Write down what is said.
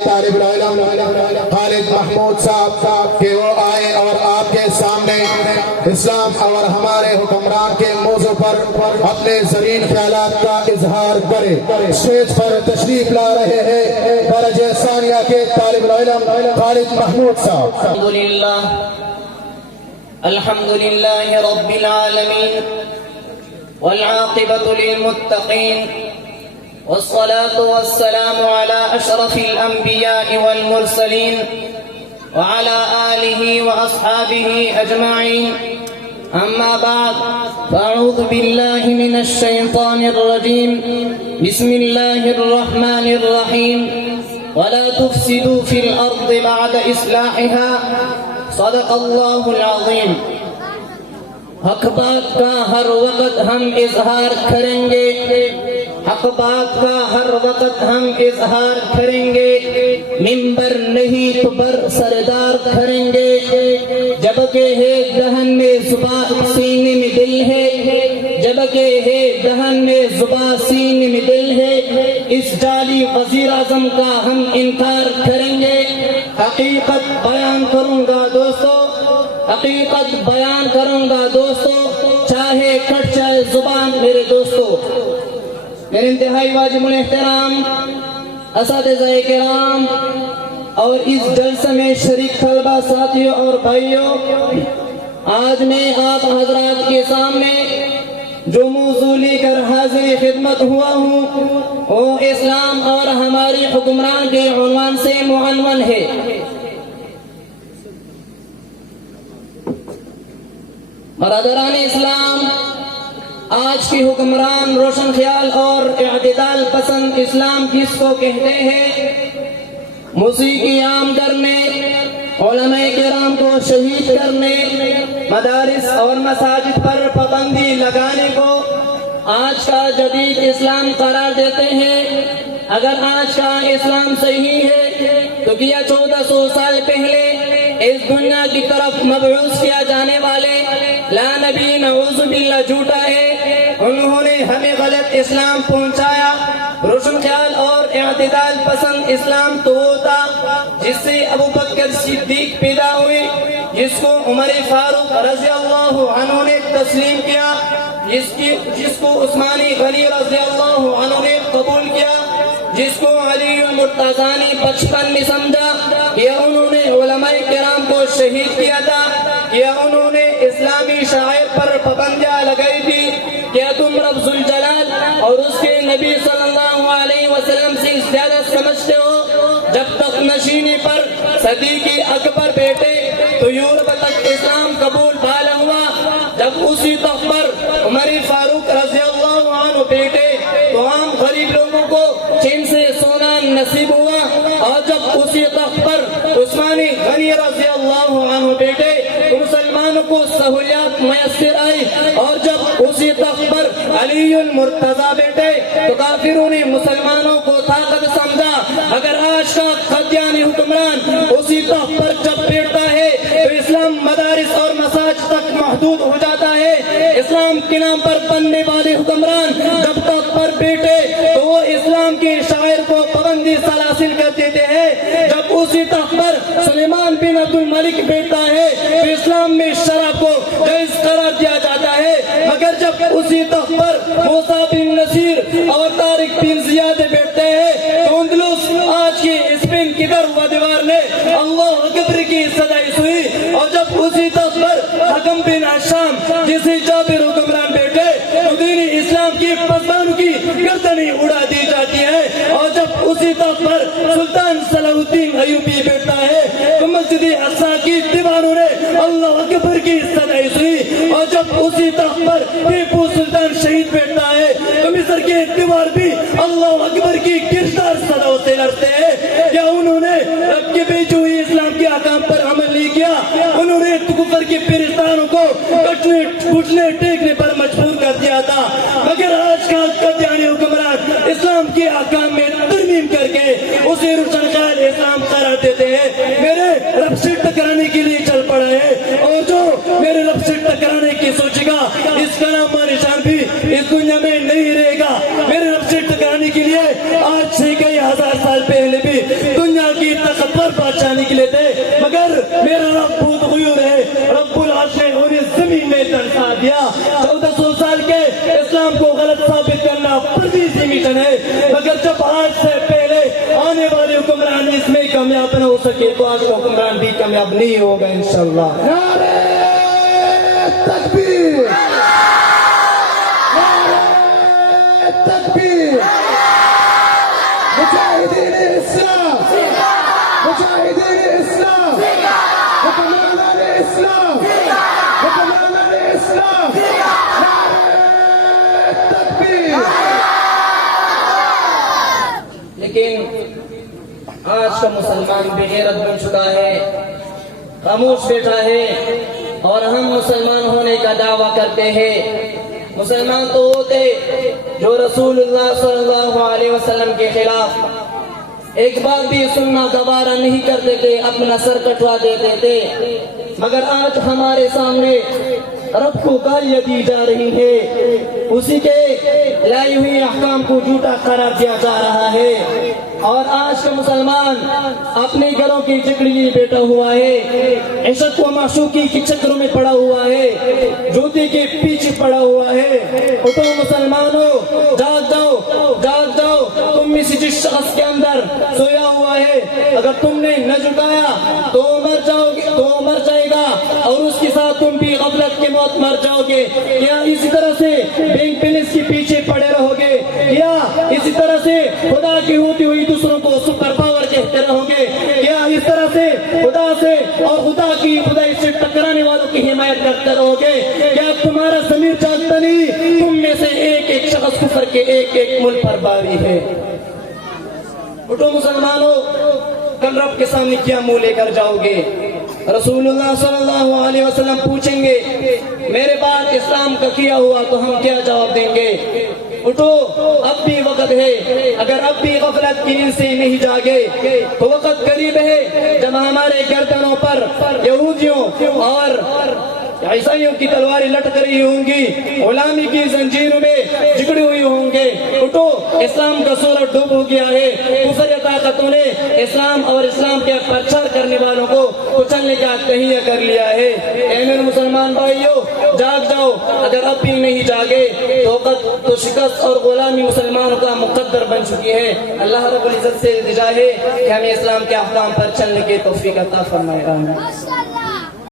طالب العلم خالد محمود صاحب کہ وہ آئے اور آپ کے سامنے اسلام اور ہمارے حکمران کے موضوع پر اپنے زرین خیالات کا اظہار کرے۔ اسٹیج پر تشریف لا رہے ہیں درجہ ثانیہ کے طالب العلم خالد محمود صاحب۔ الحمدللہ رب العالمین والعاقبۃ للمتقین والصلاة والسلام على أشرف الأنبياء والمرسلين وعلى آله وأصحابه أجمعين، أما بعد فأعوذ بالله من الشيطان الرجيم، بسم الله الرحمن الرحيم، ولا تفسدوا في الأرض بعد إصلاحها، صدق الله العظيم۔ حق بات کا ہر وقت ہم اظہار کریں گے، حق بات کا ہر وقت ہم اظہار کریں گے، منبر نہیں تو بر سردار کریں گے، جبکہ ہے دہن میں زبان سینے میں دل ہے، جبکہ ہے دہن میں زبان سینے میں دل ہے، اس جعلی وزیر اعظم کا ہم انکار کریں گے۔ حقیقت بیان کروں گا دوستو، حقیقت بیان کروں گا دوستو، چاہے کٹ جائے زبان میرے دوستو۔ میرے انتہائی واجب الاحترام اساتذہ کرام اور اس جلسے میں شریک طلبہ ساتھیوں اور بھائیوں، آج میں آپ حضرات کے سامنے جو موضوع لے کر حاضر خدمت ہوا ہوں وہ اسلام اور ہماری حکمران کے عنوان سے معنون ہے۔ برادران اسلام، آج کی حکمران روشن خیال اور اعتدال پسند اسلام کس کو کہتے ہیں؟ موسیقی عام کرنے، علماء کرام کو شہید کرنے، مدارس اور مساجد پر پابندی لگانے کو آج کا جدید اسلام قرار دیتے ہیں۔ اگر آج کا اسلام صحیح ہے تو کیا 1400 سال پہلے اس دنیا کی طرف مبعوث کیا جانے والے لا نبی نعوذ باللہ جھوٹا ہے، انہوں نے ہمیں غلط اسلام پہنچایا۔ روشن خیال اور اعتدال پسند اسلام تو وہ تھا جس سے ابو بکر صدیق پیدا ہوئے، جس کو عمر فاروق رضی اللہ عنہ نے تسلیم کیا، جس کو عثمان غنی رضی اللہ عنہ نے قبول کیا، جس کو علی المرتضیٰ نے بچپن میں سمجھا، کیا انہوں نے علماء کرام کو شہید کیا تھا، کیا انہوں نے اسلامی شعائر پر پابندیاں لگائی تھی، کیا تم رب ذوالجلال اور اس کے نبی صلی اللہ علیہ وسلم سے زیادہ سمجھتے ہو؟ جب تک نشینے پر صدیق اکبر بیٹے تو یورپ تک اسلام قبول بالا ہوا، جب اسی تخت پر عمر فاروق رضی اللہ عنہ بیٹے تو عام غریب لوگوں کو چین سے سونا نصیب ہوا، اور جب اسی تخت پر عثمان غنی رضی اللہ عنہ بیٹے تو مسلمانوں کو سہولیات میسر آئی، اور جب اسی تخت پر علی المرتضیٰ بیٹے تو کافروں نے مسلمانوں کو طاقت سمجھا۔ اگر آج کا قادیانی حکمران اسی تخت پر جب بیٹھتا ہے تو اسلام مدارس اور مساجد تک محدود ہو جاتا ہے۔ اسلام کے نام پر بننے والے حکمران جب تخت پر بیٹھے تو وہ اسلام کے شاعر کو پابندی سلاسل کر دیتے ہیں۔ جب اسی تخت پر سلیمان بن عبد الملک بیٹھتا ہے تو اسلام میں شراب کو جائز قرار دیا جاتا ہے، مگر جب اسی تخت پر موسیٰ بن نصیر اور طارق بن زیاد بیٹھتے ہیں تو اندلس آج کی اسپین کی در و دیوار نے اللہ اکبر کی صدائی سنی، اور جب اسی تخت پر حکم بن حشام جسے جابر حکمران بیٹھے تو دین اسلام کی پسمانوں کی گردنیں اڑا دی جاتی ہے، اور جب اسی تخت پر سلطان صلاح الدین ایوبی بیٹھتا ہے تو مسجد اقصی کی دیواروں نے اللہ اکبر کی صدائی سنی، اور جب اسی تخت پر ٹیپو سلطان شہید بیٹھتا ہے تو مصر کے دیوار بھی اللہ اکبر کی گرفتار صداؤں سے لڑتے ہیں۔ کیا انہوں نے رب کے بھیجے ہوئے اسلام کے احکام پر عمل نہیں کیا؟ انہوں نے کفر کے پرستانوں کو کٹنے گھٹنے ٹیکنے پر مجبور کر دیا تھا، مگر آج کا قادیانی حکمران اسلام کے احکام میں ترمیم کر کے اسے روشن خیال اسلام قرار دیتے ہیں۔ میرے رب سے ٹکرانے کے لیے چل پڑا ہے، اور جو میرے رب سے ٹکرانے کی سوچے گا اس کا نام و نشان بھی اس دنیا میں نہیں رہے گا۔ میرے رب سے ٹکرانے کے لیے آج سے کئی ہزار سال پہلے بھی دنیا بادشاہ نکلے تھے، مگر میرا رب بہت غیور ہے، رب العرش نے انہیں زمین میں دھنسا دیا۔ 1400 سال کے اسلام کو غلط ثابت کرنا پردیسی مشن ہے، مگر جب آج سے پہلے آنے والے حکمران اس میں کامیاب نہ ہو سکے تو آج کا حکمران بھی کامیاب نہیں ہوگا انشاءاللہ۔ نعرہ تکبیر، نعرہ تکبیر، مجاہدین اسلام، مجاہدین اسلام، حکمرانان اسلام، حکمرانان اسلام، نعرہ تکبیر۔ لیکن آج کا مسلمان بے غیرت بن چکا ہے، خاموش بیٹھا ہے، اور ہم مسلمان ہونے کا دعویٰ کرتے ہیں۔ مسلمان تو ہوتے جو رسول اللہ صلی اللہ علیہ وسلم کے خلاف ایک بار بھی سننا گوارا نہیں کرتے تھے، اپنا سر کٹوا دیتے تھے، مگر آج ہمارے سامنے رب کو گالیاں دی جا رہی ہے، اسی کے لائی ہوئی احکام کو جھوٹا قرار دیا جا رہا ہے، اور آج کا مسلمان اپنے گھروں کی جکڑی لیے بیٹھا ہوا ہے، عشق و معشوقی کے چکروں میں پڑا ہوا ہے، جوتی کے پیچھے پڑا ہوا ہے۔ اٹھو مسلمانوں، جاگ جاؤ، جاگ جاؤ، تم میں سے جس شخص کے اندر سویا ہوا ہے، اگر تم نے نہ جھکایا تو مر جاؤ گے، تو مر جائے گا، اور اس کے ساتھ تم بھی غفلت کے موت مر جاؤ گے۔ کیا اسی طرح سے بینک بیلنس کے پیچھے پڑے رہو گے؟ کیا اسی طرح سے خدا کی ہوتی ہوئی دوسروں کو سپر پاور کہتے رہو گے؟ کیا اس طرح سے خدا سے اور خدا کی خدائی سے ٹکرانے والوں کی حمایت کرتے رہو گے؟ کیا تمہارا ضمیر جاگتا نہیں؟ تم میں سے ایک ایک شخص کفر کے ایک ایک ملک پر باری ہے۔ اٹھو مسلمانوں، کل رب کے سامنے کیا منہ لے کر جاؤ گے؟ رسول اللہ صلی اللہ علیہ وسلم پوچھیں گے میرے بعد اسلام کا کیا ہوا تو ہم کیا جواب دیں گے؟ اٹھو، اب بھی وقت ہے، اگر اب بھی غفلت کی نیند سے نہیں جاگے تو وقت قریب ہے جب ہمارے گردنوں پر یہودیوں اور عیسائیوں کی تلواریں لٹک رہی ہوں گی، غلامی کی زنجیروں میں جکڑے ہوئی ہوں گے۔ اٹھو، اسلام کا سورج ڈوب ہو گیا ہے، کفر یا طاقتوں نے اسلام اور اسلام کے پرچار کرنے والوں کو کچلنے کا تہیہ کر لیا ہے۔ اے میرے مسلمان بھائیوں، جاگ جاؤ، اگر اب بھی نہیں جاگے تو شکست اور غلامی مسلمانوں کا مقدر بن چکی ہے۔ اللہ رب العزت سے التجا ہے کہ ہمیں اسلام کے احکام پر چلنے کی توفیق عطا فرمائے۔ آمین۔